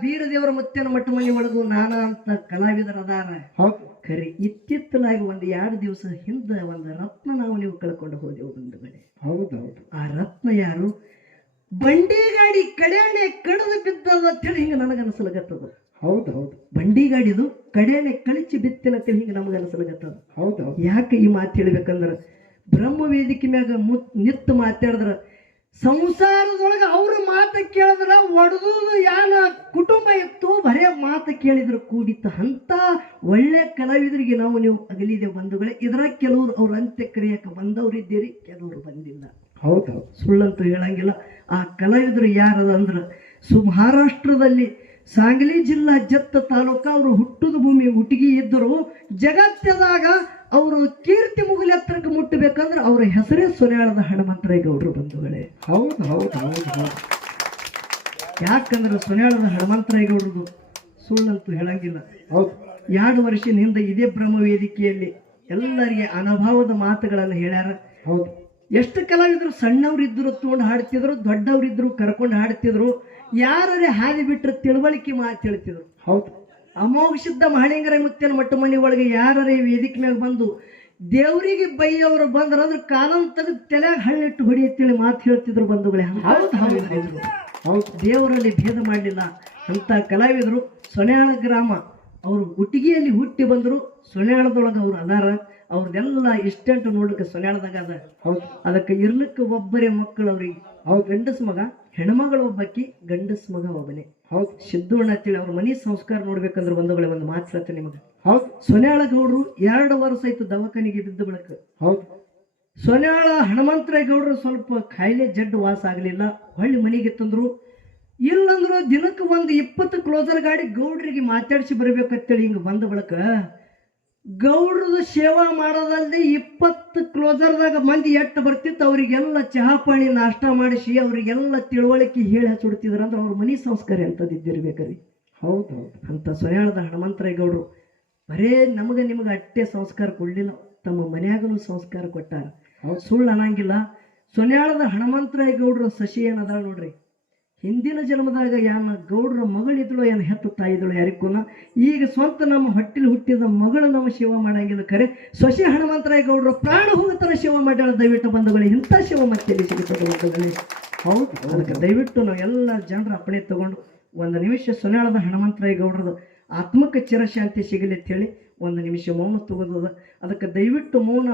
ಬೀರ ದೇವರ ಮುತ್ತಿನ ಮಟ್ಟ ಮನೆ ಒಳಗೂ ನಾನಾ ಅಂತ ಕಲಾವಿದರದಾರ. ಹೌದು. ಖರೆ ಇತ್ತಿತ್ತಲಾಗಿ ಒಂದು ಎರಡು ದಿವಸ ಹಿಂದೆ ಒಂದು ರತ್ನ ನಾವು ನೀವು ಕಳ್ಕೊಂಡು ಹೋದೆವು ಒಂದು ಹೌದು ಹೌದೌದು. ಆ ರತ್ನ ಯಾರು? ಬಂಡಿ ಗಾಡಿ ಕಡೆಯಣೆ ಕಡಿದು ಬಿದ್ದದ ಅಂತೇಳಿ ಹಿಂಗೆ ನನಗನ್ಸಲಗತ್ತದ ಹೌದು ಹೌದು ಬಂಡಿ ಗಾಡಿದು ಕಡೆಯಣೆ ಕಳಿಚಿ ಬಿತ್ತಿನ ಅಂತೇಳಿ ಹಿಂಗೆ ನಮಗನ್ಸಲಗತ್ತದ ಹೌದು ಯಾಕೆ ಈ ಮಾತು ಹೇಳ್ಬೇಕಂದ್ರ ಬ್ರಹ್ಮ ವೇದಿಕೆ ಮ್ಯಾಗ ಮುತ್ ನಿತ್ತು ಮಾತಾಡಿದ್ರ ಸಂಸಾರದೊಳಗೆ ಅವ್ರ ಮಾತು ಕೇಳಿದ್ರೆ ಒಡೆದು ಯಾನ ಕುಟುಂಬ ಇತ್ತು ಬರೇ ಮಾತು ಕೇಳಿದ್ರು ಕೂಡಿತ್ತ ಅಂತ ಒಳ್ಳೆ ಕಲಾವಿದರಿಗೆ ನಾವು ನೀವು ಅಗಲಿದೆ ಬಂಧುಗಳೇ. ಇದರ ಕೆಲವರು ಅವ್ರ ಅಂತ್ಯಕ್ರಿಯಕ್ಕೆ ಬಂದವ್ರು ಇದ್ದೀರಿ ಕೆಲವರು ಬಂದಿಲ್ಲ. ಹೌದು. ಸುಳ್ಳಂತೂ ಹೇಳಂಗಿಲ್ಲ. ಆ ಕಲಾವಿದರು ಯಾರದ ಅಂದ್ರೆ ಸು ಮಹಾರಾಷ್ಟ್ರದಲ್ಲಿ ಸಾಂಗ್ಲಿ ಜಿಲ್ಲಾ ಜತ್ತ ತಾಲೂಕ ಅವರು ಹುಟ್ಟುದ ಭೂಮಿ ಹುಟ್ಟಿಗೆ ಇದ್ದರು ಜಗತ್ತದಾಗ ಅವರು ಕೀರ್ತಿ ಮುಗಿಲ ಹತ್ರಕ್ಕೆ ಮುಟ್ಟಬೇಕಂದ್ರೆ ಅವರ ಹೆಸರೇ ಸೊನ್ಯಾಳದ ಹನುಮಂತರೇಗೌಡರು ಬಂಧುಗಳೇ. ಹೌದು ಹೌದು ಹೌದು ಹೌದು. ಯಾಕಂದ್ರೆ ಸೊನ್ಯಾಳದ ಹನುಮಂತರೇಗೌಡರದು ಸುಳ್ಳಂತೂ ಹೇಳಂಗಿಲ್ಲ. ಹೌದು. ಎರಡು ವರ್ಷದ ಹಿಂದೆ ಇದೇ ಬ್ರಹ್ಮ ವೇದಿಕೆಯಲ್ಲಿ ಎಲ್ಲರಿಗೆ ಅನುಭವದ ಮಾತುಗಳನ್ನು ಹೇಳ್ಯಾರ. ಹೌದು. ಎಷ್ಟು ಕಲಾವಿದರು ಸಣ್ಣವ್ರಿದ್ರು ತಗೊಂಡು ಹಾಡ್ತಿದ್ರು ದೊಡ್ಡವರಿದ್ರು ಕರ್ಕೊಂಡು ಹಾಡ್ತಿದ್ರು ಯಾರೇ ಹಾದಿ ಬಿಟ್ಟರೆ ತಿಳುವಳಿಕೆ ಮಾತು ಹೇಳ್ತಿದ್ರು. ಹೌದು. ಅಮೋಘ ಸಿದ್ಧ ಮಹಳಿಂಗರ ಮುತ್ತಿನ ಮಟ್ಟ ಒಳಗೆ ಯಾರೇ ವೇದಿಕೆ ಮ್ಯಾಗ ಬಂದು ದೇವರಿಗೆ ಬೈಯವರು ಬಂದ್ರ ಅಂದ್ರೆ ತೆಗೆದು ತಲೆಯಾಗ ಹಳ್ಳಿಟ್ಟು ಹೊಡಿಯತ್ತೇಳಿ ಮಾತು ಹೇಳ್ತಿದ್ರು ಬಂಧುಗಳೇ. ಹೌದು ದೇವರಲ್ಲಿ ಭೇದ ಮಾಡಲಿಲ್ಲ. ಅಂತ ಕಲಾವಿದರು ಸೊನ್ಯಾಳ ಗ್ರಾಮ. ಅವರು ಹುಟ್ಟಿಗೆಯಲ್ಲಿ ಹುಟ್ಟಿ ಬಂದರು ಸೊನ್ಯಾಳದೊಳಗೆ ಅವರು ಅದಾರ. ಅವ್ರನ್ನೆಲ್ಲ ಇಷ್ಟೆಂಟು ನೋಡ್ಲಿಕ್ಕೆ ಸೊನ್ಯಾಳದಾಗ ಅದ. ಅದಕ್ಕೆ ಇರ್ಲಿಕ್ಕೆ ಒಬ್ಬರೇ ಮಕ್ಕಳು ಅವ್ರಿಗೆ ಅವ್ರ ಗಂಡಸ ಮಗ ಹೆಣ್ಮಗಳು ಒಬ್ಬಕ್ಕಿ ಗಂಡಸ ಮಗ ಒಬ್ಬನೇ. ಹೌದು. ಸಿದ್ಧೂಣ್ಣ ಅಂತೇಳಿ ಅವ್ರ ಮನೆ ಸಂಸ್ಕಾರ ನೋಡ್ಬೇಕಂದ್ರೆ ಬಂಧುಗಳೇ ಒಂದು ಮಾತು ಹೇಳ್ತೇನೆ ನಿಮಗೆ. ಹೌದು. ಸೊನ್ಯಾಳ ಗೌಡ್ರು ಎರಡು ವರ್ಷ ಆಯ್ತು ದವಾಖಾನಿಗೆ ಬಿದ್ದ ಬಳಕ. ಹೌದು. ಸೊನ್ಯಾಳ ಹನುಮಂತರೇಗೌಡರು ಸ್ವಲ್ಪ ಕಾಯಿಲೆ ಜಡ್ ವಾಸ ಆಗಲಿಲ್ಲ. ಹೊಳ್ಳಿ ಮನೆಗೆ ತಂದ್ರು. ಇಲ್ಲಂದ್ರೆ ದಿನಕ್ಕೆ ಒಂದು ಇಪ್ಪತ್ತು ಕ್ಲೋಸರ್ ಗಾಡಿ ಗೌಡ್ರಿಗೆ ಮಾತಾಡಿಸಿ ಬರ್ಬೇಕಂತೇಳಿ ಹಿಂಗೆ ಬಂದ ಬಳಕ ಗೌಡ್ರದು ಸೇವಾ ಮಾಡೋದಲ್ದೆ ಇಪ್ಪತ್ತು ಕ್ಲೋಸರ್ದಾಗ ಮಂದಿ ಎಟ್ಟು ಬರ್ತಿತ್ತು ಅವರಿಗೆಲ್ಲ ಚಹಾ ಪಾಣಿ ನಾಷ್ಟ ಮಾಡಿಸಿ ಅವರಿಗೆಲ್ಲ ತಿಳುವಳಿಕೆ ಹೇಳಿ ಹಚ್ಚಿಡ್ತಿದ್ರು ಅಂದ್ರೆ ಅವ್ರ ಮನೆ ಸಂಸ್ಕಾರ ಎಂಥದ್ದಿದ್ದಿರ್ಬೇಕ್ರಿ ಹೌದು ಹೌದು. ಅಂತ ಸೊನ್ಯಾಳದ ಹನುಮಂತರೇಗೌಡರು ಬರೇ ನಮಗೆ ನಿಮಗೆ ಅಟ್ಟೆ ಸಂಸ್ಕಾರ ಕೊಡಲಿಲ್ಲ ತಮ್ಮ ಮನ್ಯಾಗನು ಸಂಸ್ಕಾರ ಕೊಟ್ಟಾರ. ಸುಳ್ಳು ಅನ್ನಂಗಿಲ್ಲ. ಸೊನ್ಯಾಳದ ಹನುಮಂತರಾಯಗೌಡ್ರ ಸಸಿ ಏನದ ನೋಡ್ರಿ? ಹಿಂದಿನ ಜನ್ಮದಾಗ ಯಾನ ಗೌಡ್ರ ಮಗಳಿದ್ಳು, ಏನು ಹೆತ್ತು ತಾಯಿದಳು ಯಾರಿಗೋನ ಈಗ ಸ್ವಂತ ನಮ್ಮ ಹೊಟ್ಟಿಲಿ ಹುಟ್ಟಿದ ಮಗಳು ನಮ್ಮ ಶಿವ ಮಾಡಂಗಿಲ್ಲ ಕರೆ, ಸೊಸೆ ಹನುಮಂತರಾಯ ಗೌಡ್ರು ಪ್ರಾಣ ಹೋಗುತ್ತಾರೆ ಶಿವ ಮಾಡ್ಯಾಳ. ದಯವಿಟ್ಟು ಬಂಧುಗಳು, ಇಂಥ ಶಿವ ಮತ್ತೆ ಸಿಗುತ್ತದೆ ಹೌದು, ಅದಕ್ಕೆ ದಯವಿಟ್ಟು ನಾವು ಎಲ್ಲ ಜನರ ಅಪ್ಪಣೆ ತಗೊಂಡು ಒಂದು ನಿಮಿಷ ಸೊನ್ಯಾಳದ ಹನುಮಂತರಾಯ ಗೌಡ್ರದು ಆತ್ಮಕ್ಕೆ ಚಿರಶಾಂತಿ ಸಿಗಲಿ ಅಂತ ಹೇಳಿ ಒಂದು ನಿಮಿಷ ಮೌನ ತಗೋದದ ಅದಕ್ಕೆ ದಯವಿಟ್ಟು ಮೌನ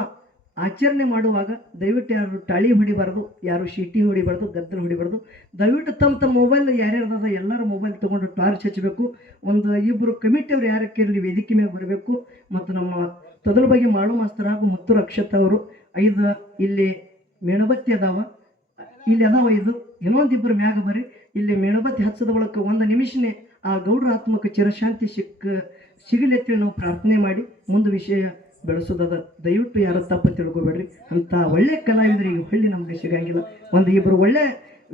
ಆಚರಣೆ ಮಾಡುವಾಗ ದಯವಿಟ್ಟು ಯಾರು ತಾಳಿ ಹೊಡಿಬಾರ್ದು, ಯಾರು ಶೀಟಿ ಹೊಡಿಬಾರ್ದು, ಗದ್ದಲು ಹೊಡಿಬಾರ್ದು. ದಯವಿಟ್ಟು ತಮ್ಮ ತಮ್ಮ ಮೊಬೈಲ್ ಯಾರ್ಯಾರದ ಎಲ್ಲರ ಮೊಬೈಲ್ ತೊಗೊಂಡು ಟಾರ್ಚ್ ಹಚ್ಚಬೇಕು. ಒಂದು ಇಬ್ಬರು ಕಮಿಟಿಯವ್ರು ಯಾರಕ್ಕೆ ಇರಲಿ ವೇದಿಕೆ ಮೇಲೆ ಬರಬೇಕು. ಮತ್ತು ನಮ್ಮ ತೊದಲ ಬಗ್ಗೆ ಮಾಡು ಮಾಸ್ತರ್ ಹಾಗೂ ಮುತ್ತು ಅಕ್ಷತ ಅವರು ಐದು ಇಲ್ಲಿ ಮೇಣಬತ್ತಿ ಅದಾವ. ಇಲ್ಲಿ ಅದಾವ ಇದು ಇನ್ನೊಂದಿಬ್ಬರು ಮ್ಯಾಗ ಬರ್ರಿ. ಇಲ್ಲಿ ಮೇಣಬತ್ತಿ ಹಚ್ಚದ ಬಳಕ ಒಂದು ನಿಮಿಷನೇ ಆ ಗೌಡ್ರ ಆತ್ಮಕ್ಕೆ ಚಿರಶಾಂತಿ ಸಿಕ್ಕ ಸಿಗಲಿ ಅಂತೇಳಿ ನಾವು ಪ್ರಾರ್ಥನೆ ಮಾಡಿ. ಮುಂದೆ ವಿಷಯ ಬೆಳೆಸೋದದ ದಯವಿಟ್ಟು ಯಾರ ತಪ್ಪು ತಿಳ್ಕೊಬೇಡ್ರಿ. ಅಂತ ಒಳ್ಳೆ ಕಲಾವಿದರಿಗೆ ಹೊಳ್ಳಿ ನಮಗೆ ಸಿಗಂಗಿಲ್ಲ. ಒಂದು ಇಬ್ಬರು ಒಳ್ಳೆ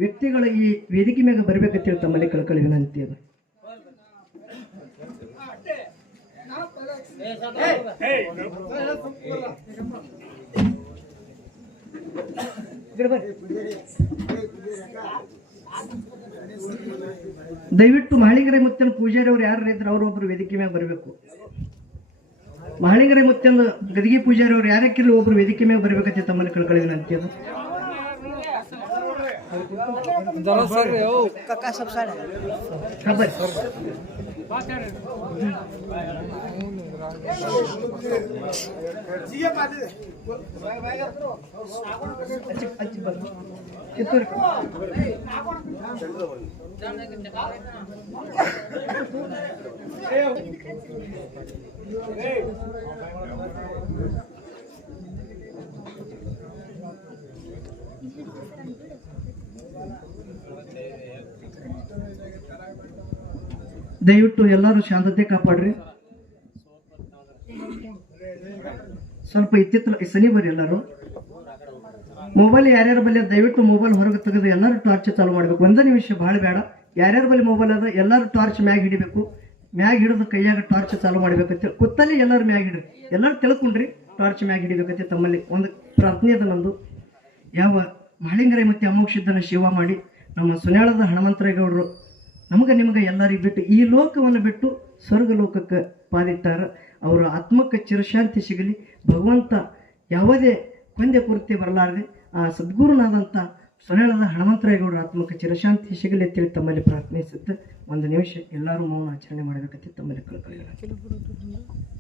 ವ್ಯಕ್ತಿಗಳು ಈ ವೇದಿಕೆ ಮ್ಯಾಗ ಬರ್ಬೇಕಂತೇಳಿ ತಮ್ಮಲ್ಲಿ ಕಳ್ಕೊಳ್ಳಿ ವಿನಂತಿ ಅದು. ದಯವಿಟ್ಟು ಮಾಳಿಗರೆ ಮುತ್ತಿನ ಪೂಜಾರಿ ಅವ್ರು ಯಾರು ಇದ್ರೆ ಅವರೊಬ್ರು ವೇದಿಕೆ ಮ್ಯಾಗ ಬರಬೇಕು. ಮಹಳಿಗರೆ ಮುತ್ತಿನ ಗದಿಗೆ ಪೂಜಾರಿ ಅವ್ರು ಯಾರಕ್ಕಿರಲಿ ಒಬ್ರು ವೇದಿಕೆ ಮ್ಯಾಗ ಬರ್ಬೇಕಂತ ತಮ್ಮಲ್ಲಿ ಕಳ್ಕೊಳ್ಳಿ ವಿನಂತಿ ಅದು ದಯವಿಟ್ಟು ಎಲ್ಲರೂ ಶಾಂತತೆ ಕಾಪಾಡ್ರಿ. ಸ್ವಲ್ಪ ಇತ್ತಿತ್ತಲ ಸನಿ ಬರ್ರಿ ಎಲ್ಲರೂ ಮೊಬೈಲ್ ಯಾರ್ಯಾರ ಅದ ದಯವಿಟ್ಟು ಮೊಬೈಲ್ ಹೊರಗೆ ತೆಗೆದು ಎಲ್ಲರೂ ಟಾರ್ಚ್ ಚಾಲು ಮಾಡಬೇಕು. ಒಂದೇ ನಿಮಿಷ ಭಾಳ ಬೇಡ. ಯಾರ್ಯಾರ ಬಲ್ಲಿ ಮೊಬೈಲ್ ಅದ ಎಲ್ಲರೂ ಟಾರ್ಚ್ ಮ್ಯಾಗ ಹಿಡಿಬೇಕು. ಮ್ಯಾಗ ಹಿಡಿದು ಕೈಯಾಗ ಟಾರ್ಚ್ ಚಾಲು ಮಾಡ್ಬೇಕಂತ. ಕುತ್ತಲ್ಲಿ ಎಲ್ಲರೂ ಮ್ಯಾಗ ಹಿಡಿ ಎಲ್ಲರೂ ತಿಳ್ಕೊಂಡ್ರಿ ಟಾರ್ಚ್ ಮ್ಯಾಗ ಹಿಡಿಬೇಕಂತೆ ತಮ್ಮಲ್ಲಿ. ಒಂದು ಪ್ರಾರ್ಥನೆ ಅದ ನಂದು. ಯಾವ ಮಹಳಿಂಗರೇ ಮತ್ತು ಅಮೋಕ್ಷಿದ್ದನ ಶಿವ ಮಾಡಿ ನಮ್ಮ ಸುನ್ಯಾಳದ ಹನುಮಂತರೇಗೌಡರು ನಮಗೆ ನಿಮಗೆ ಎಲ್ಲರಿಗೆ ಬಿಟ್ಟು ಈ ಲೋಕವನ್ನು ಬಿಟ್ಟು ಸ್ವರ್ಗ ಲೋಕಕ್ಕೆ ಪಾದಿಟ್ಟಾರ. ಅವರ ಆತ್ಮಕ್ಕೆ ಚಿರಶಾಂತಿ ಸಿಗಲಿ. ಭಗವಂತ ಯಾವುದೇ ಕೊಂದೆ ಕೊರತೆ ಬರಲಾರದೆ ಆ ಸದ್ಗುರುನಾದಂಥ ಸೊನೇಳದ ಹನುಮಂತರಾಯಗೌಡರ ಆತ್ಮಕ್ಕೆ ಚಿರಶಾಂತಿ ಸಿಗಲಿ ಅಂತೇಳಿ ತಮ್ಮಲ್ಲಿ ಪ್ರಾರ್ಥನಿಸುತ್ತ ಒಂದು ನಿಮಿಷ ಎಲ್ಲರೂ ಮೌನ ಆಚರಣೆ ಮಾಡಬೇಕಂತ ತಮ್ಮಲ್ಲಿ ಕಳ್ಕೊಳ್ಳಿ